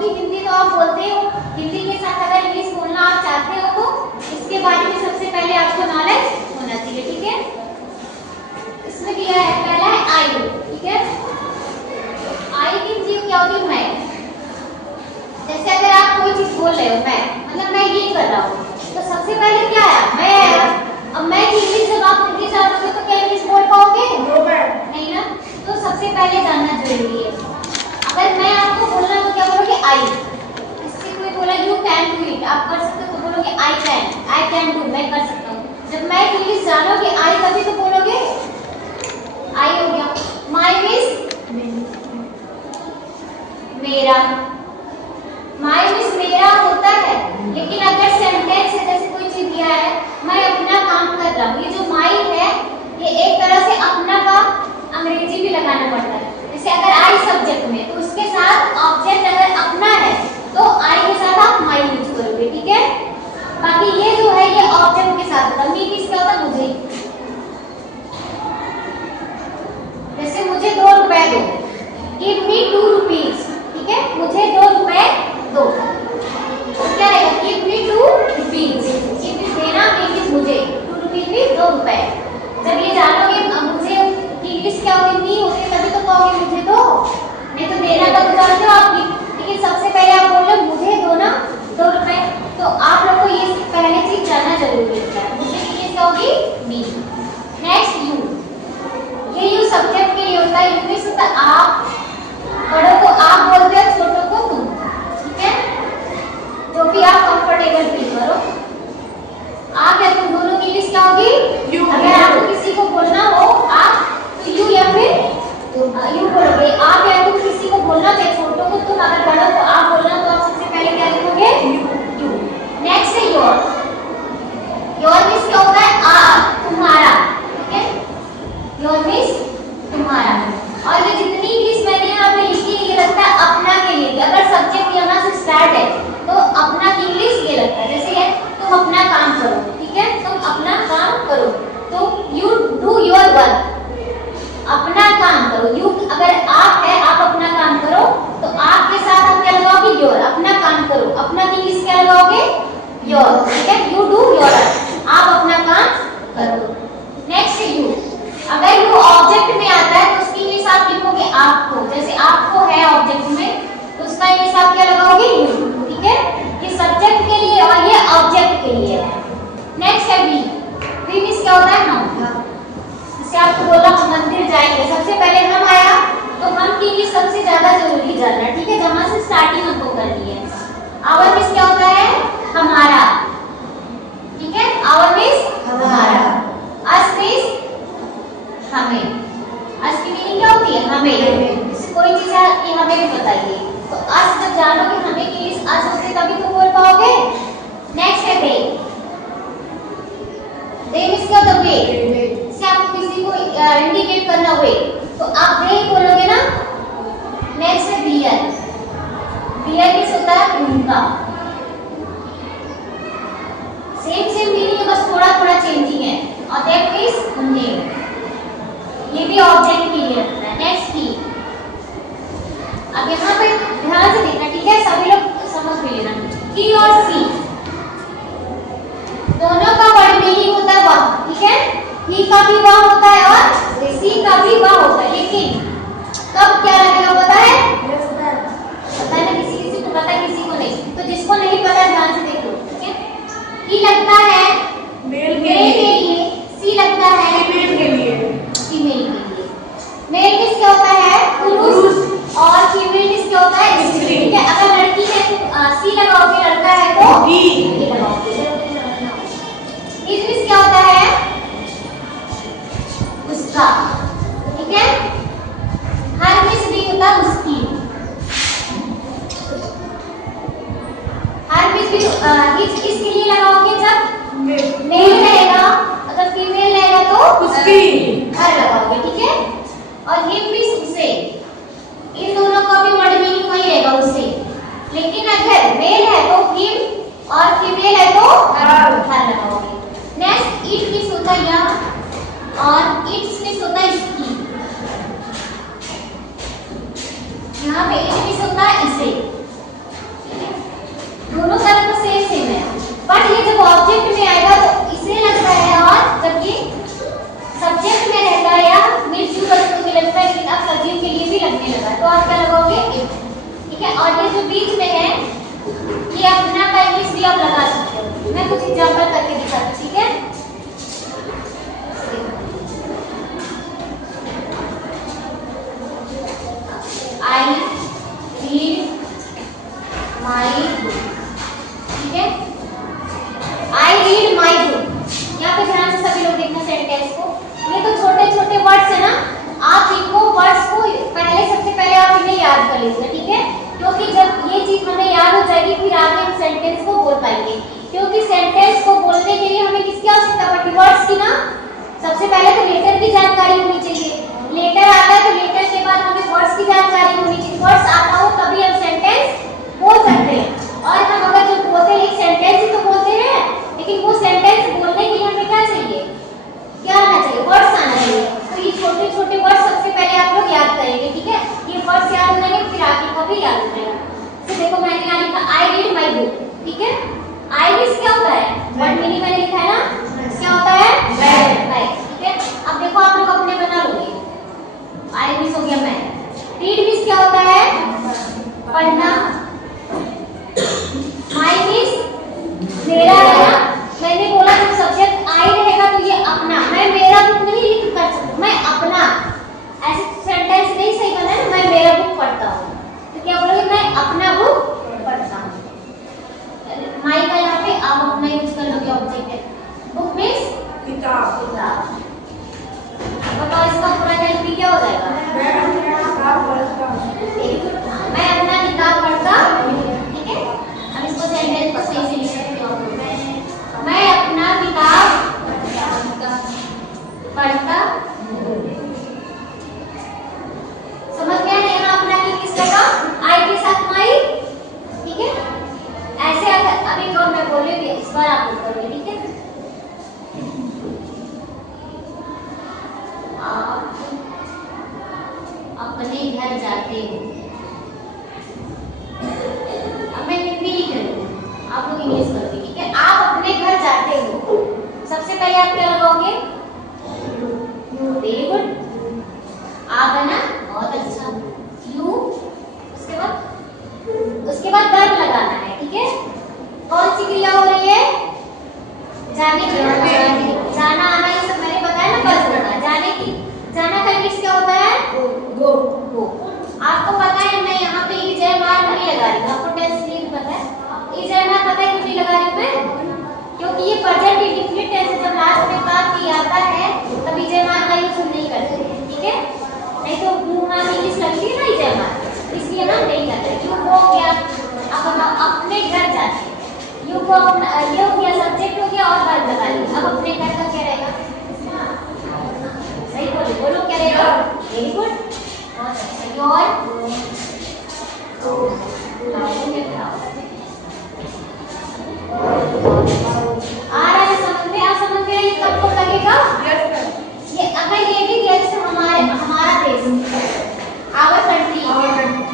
क्योंकि हिंदी तो आप बोलते हो, हिंदी के साथ अगर इंग्लिश बोलना आप चाहते हो तो इसके बारे में सबसे पहले आपको नॉलेज होना चाहिए, ठीक है। इसमें दिया है पहला है आई, ठीक है। आई मींस यू क्या होती है, मैं। जैसे अगर आप कोई चीज बोल रहे हो, मैं मतलब मैं ये कर रहा हूँ, तो सबसे पहले क्या आया, मैं आया। अब मैं की इंग्लिश जब आप इंग्लिश जानोगे तो क्या इंग्लिश बोल पाओगे, नहीं ना। तो सबसे पहले जानना जरूरी है। अगर मैं आपको बोलना तो क्या बोलोगे, आई। इससे कोई बोला यू कैन डू इट, आप कर सकते हो तो बोलोगे आई कैन डू, मैं कर सकता हूँ। जब मैं इंग्लिश जानोगे आई तभी तो बोलोगे आई हो गया। माई मींस मेरा, माई मींस मेरा होता है, लेकिन अगर सेंटेंस है जैसे कोई चीज दिया है मैं अपना काम कर रहा हूँ, ये जो माई है ये एक तरह से अपना का अंग्रेजी भी लगाना पड़ता है। जैसे अगर आई सब्जेक्ट में तो उसके साथ ऑब्जेक्ट अगर अपना है तो आई के साथ आप माई यूज करोगे, ठीक है। बाकी ये जो है ये ऑब्जेक्ट के साथ होता है। मी किसका होता है, मुझे। जैसे मुझे 2 रुपए दो, गिव मी 2 रुपीज, ठीक है। मुझे 2 रुपए दो, तो क्या रहेगा, गिव मी 2 रुपीज। गिव देना, मीन्स मुझे, 2 रुपीज भी 2 रुपए। जब ये जानोगे मुझे इंग्लिश क्या होगी, मी होती है तभी तो कहोगे मुझे दो, नहीं तो देना तो जानते हो आप। लेकिन सबसे पहले आप बोल रहे मुझे दो ना 2 रुपए, तो आप लोग को ये पहले चीज जानना जरूरी है। मुझे इंग्लिश क्या होगी, मी। नेक्स्ट यू, ये यू सब्जेक्ट के लिए होता है, इंग्लिश होता है आप। बड़ों को आप बोलते हो, छोटों को तुम, ठीक है। जो भी आप कंफर्टेबल फील करो। आप या तुम दोनों की इंग्लिश क्या होगी, यू। अगर आपको किसी को बोलना हो आप तो यू या फिर यू बोलोगे। आप या तुम किसी को बोलना चाहे छोटों को तुम, अगर बड़ों को आप बोलना तो आप सबसे पहले क्या लिखोगे, यू। नेक्स्ट है योर। योर मींस क्या होता है, आप, तुम्हारा, ठीक है। योर मींस तुम्हारा। और ये जितनी इंग्लिश मैंने यहाँ पे लिखी है ये लगता है अपना के लिए। अगर सब्जेक्ट यहाँ से स्टार्ट है तो अपना की इंग्लिश ये लगता है। जैसे है तुम अपना काम करो, ठीक है, तुम अपना काम करो, तो यू डू योर वर्क, अपना काम करो। यू अगर आप है, आप अपना काम करो, तो आपके साथ आप क्या लगाओगे, योर, अपना काम करो। अपना की इंग्लिश क्या लगाओगे, योर, ठीक है। यू डू योर, आप अपना काम करो। नेक्स्ट यू, अगर यू ऑब्जेक्ट में आता है तो उसकी इंग्लिश आप लिखोगे आपको। जैसे आपको है ऑब्जेक्ट में तो उसका इंग्लिश आप क्या लगाओगे, यू, ठीक है। ये सब्जेक्ट के लिए और ये ऑब्जेक्ट के लिए है। नेक्स्ट है वी। वी मींस क्या होता है, हम। जैसे आपको बोला हम मंदिर जाएंगे, सबसे पहले हम आया तो हम की इंग्लिश सबसे ज्यादा जरूरी जानना, ठीक है। जहां से स्टार्टिंग हमको करनी है। आवर मींस क्या होता है, हमारा, ठीक है। आवर मींस हमारा। अस मींस हमें। अस की मीनिंग क्या होती है, हमें। जैसे कोई चीज है कि हमें भी बताइए, तो अस जब जानोगे हमें की इंग्लिश अस होते तभी तो बोल पाओगे। नेक्स्ट है दे। दे मींस क्या होता है, वे। जैसे आपको किसी को इंडिकेट करना वे तो आप दे बोलोगे ना। नेक्स्ट है बियर। बियर मींस होता है उनका। सेम मीनिंग है, बस थोड़ा थोड़ा चेंजिंग है। और दैट मींस उन्हें, ये भी ऑब्जेक्ट के लिए रखना है। नेक्स्ट ही। अब यहाँ पे ध्यान से देखना, ठीक है, सभी लोग समझ भी लेना। ही और सी दोनों का वर्ड मीनिंग होता है वह, ठीक है। ही का भी वह होता है और सी का भी वह होता है, लेकिन कब क्या लगेगा पता है, पता है ना, किसी को पता है किसी को नहीं। तो जिसको नहीं पता ध्यान से देखो, ठीक है। ही लगता है मेल के लिए, सी लगता है फीमेल के लिए, फीमेल के लिए। मेल किस क्या होता है, पुरुष, और फीमेल किस क्या होता है, स्त्री, ठीक है। अगर लड़की है तो सी लगाओगे, लड़का है तो ही लगाओगे। हिज क्या होता है, उसका, ठीक है। हर मिस भी होता है उसकी। हर मिस भी हिज इसके लिए लगाओगे जब मेल रहेगा, अगर फीमेल रहेगा तो उसकी हर लगाओगे, ठीक है। और हिम मिस उसे, इन दोनों का भी वर्ड मीनिंग वही रहेगा उससे। लेकिन अगर मेल है तो हिम और फीमेल है तो हर लगाओगे। नेक्स्ट इट मिस होता है यह और इट्स मिस होता है इसकी। यहाँ पे इट मिस होता है इसे। ये जो बीच में है ये अपना का इंग्लिश भी आप लगा सकते हो। मैं कुछ एग्जांपल करके दिखाती हूँ, ठीक है। आई रीड माई बुक, ठीक है। आई रीड माई बुक, यहाँ पे ध्यान से सभी लोग देखना सेंटेंस को। ये तो छोटे छोटे वर्ड्स है ना, आप इनको वर्ड्स को पहले सबसे पहले आप इन्हें याद कर लीजिए, ठीक है। क्योंकि जब ये चीज हमें याद हो जाएगी फिर आगे हम सेंटेंस को बोल पाएंगे। क्योंकि सेंटेंस को बोलने के लिए हमें किसकी आवश्यकता पड़ती है? वर्ड्स की ना। सबसे पहले तो लेटर की जानकारी होनी चाहिए। लेटर आता है तो लेटर के बाद हमें वर्ड्स की जानकारी होनी चाहिए। वर्ड्स आता हो तभी हम सेंटेंस बोल सकते हैं। और हम अगर जो बोलते हैं सेंटेंस ही तो बोलते हैं, लेकिन वो सेंटेंस बोलने के लिए हमें क्या चाहिए? क्या आना चाहिए? वर्ड्स आना चाहिए। तो ये छोटे छोटे वर्ड्स सबसे पहले आप लोग याद करेंगे, ठीक है। ये वर्ड्स याद हो जाएंगे फिर आगे का भी याद हो जाएगा। तो देखो मैंने यहाँ लिखा आई रीड माई बुक, ठीक है। आई मींस क्या होता है? वर्ड मीनिंग मैंने लिखा है ना, क्या होता है? राइट, ठीक है। अब देखो आप लोग अपने बना लोगे। आई मींस हो गया मैं। रीड मींस क्या होता है? पढ़ना। माई मींस मेरा है ना। मैंने बोला जब सब्जेक्ट आई रहेगा तो ये अपना, मैं मेरा बुक नहीं लिख कर सकती, मैं अपना। ऐसे सेंटेंस नहीं सही बना है ना, मैं मेरा बुक पढ़ता हूँ, तो क्या बोलोगे? मैं अपना बुक पढ़ता हूँ। माई का यहाँ पे आप अपना यूज कर लोगे ऑब्जेक्ट है। बुक मींस किताब। किताब बताओ इसका पूरा हेल्प क्या हो जाएगा? मैं अपना किताब पढ़ता हूँ। मैं अपना किताब पढ़ता हूँ, ठीक है। अब इसको सेंटेंस को सही से लिख सकते हो। मैं अपना किताब पढ़ता। समझ गया ना? यहाँ अपना की किस लगा? आई के साथ माई, ठीक है। ऐसे अगर अभी जो मैं बोल रही हूँ इस बार आप करोगे, ठीक है। आप अपने घर जाते हो। अब मैं हिंदी लिख रही हूँ, आप लोग इंग्लिश करोगे, ठीक है। आप अपने घर जाते हो, सबसे पहले आप क्या लगाओगे? यू। Very good. आ बना, बहुत अच्छा। यू, उसके बाद वर्ब लगाना है, ठीक है। कौन सी क्रिया हो रही है? जाने की। जाना आना ये सब मैंने बताया ना, वर्ब होना। जाने की, जाना का इंग्लिश क्या होता है? गो। गो। आपको पता है मैं यहाँ पे इजयमार नहीं लगा रही हूँ, आपको टेंस नहीं पता है। इजयमार पता है क्यों नहीं लगा रही हूँ मैं? क्योंकि ये प्रेजेंट इंडेफिनिट टेंस जब लास्ट में बात की आता है तब इजयमार का यूज नहीं करते हैं, ठीक है। नहीं तो मुंह में इंग्लिश लगती है ना इजयमार, इसलिए हम नहीं करते। यू गो हो गया, अब हम अपने घर जाते हैं। यू को ये हो गया, सब्जेक्ट हो गया और वर्ब लगा लिया। अब अपने घर का क्या रहेगा? सही बोलो, बोलो क्या रहेगा? वेरी गुड, बहुत अच्छा। योर आ रहा है समझ में? आप समझ में? ये कब कब लगेगा? ये अगर ये भी दिया जैसे हमारा देश, आवर कंट्री,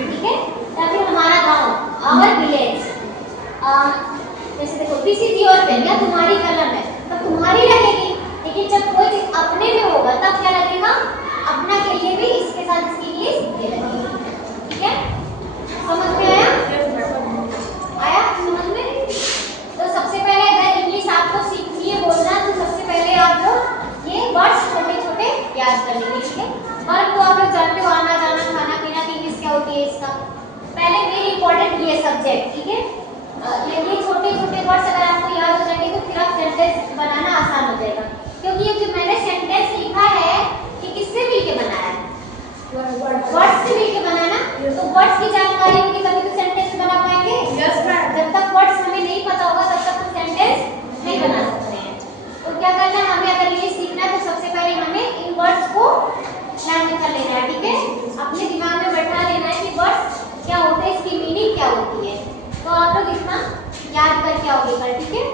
ठीक है। या फिर हमारा गांव, आवर विलेज। जैसे देखो दिस इज योर पेन, या तुम्हारी कलम है, तब तुम्हारी लगेगी। लेकिन जब कोई चीज अपने में होगा तब क्या लगेगा? अपना के लिए भी इसके साथ इसकी इंग्लिश ये लगेगी, ठीक है। समझ में आया? आया समझ में? तो सबसे पहले अगर इंग्लिश आपको सीखनी है बोलना तो सबसे पहले आप लोग ये वर्ड्स छोटे छोटे याद कर लीजिए, ठीक है। वर्ब तो आप लोग जानते हो, आना जाना खाना पीना की इंग्लिश क्या होती है इसका। पहले वेरी इंपॉर्टेंट ये सब्जेक्ट, ठीक है। ये छोटे छोटे वर्ड्स अगर आपको याद हो जाएंगे तो फिर आप सेंटेंस बनाना आसान हो जाएगा। क्योंकि ये जो मैंने सेंटेंस लिखा है ये किससे मिलके बनाया है? वर्ड्स से मिलके बनाना। तो वर्ड्स की जानकारी होगी तभी तो सेंटेंस बना पाएंगे। जब तक वर्ड्स हमें नहीं पता होगा तब तक हम सेंटेंस नहीं बना सकते हैं। तो क्या करना है हमें? अगर ये सीखना है तो सबसे पहले हमें इन वर्ड्स को लर्न कर लेना है, ठीक है। अपने दिमाग में बैठा लेना है कि वर्ड्स क्या होते हैं, इसकी मीनिंग क्या होती है। तो आप लोग इतना याद करके आओगे कल, ठीक है।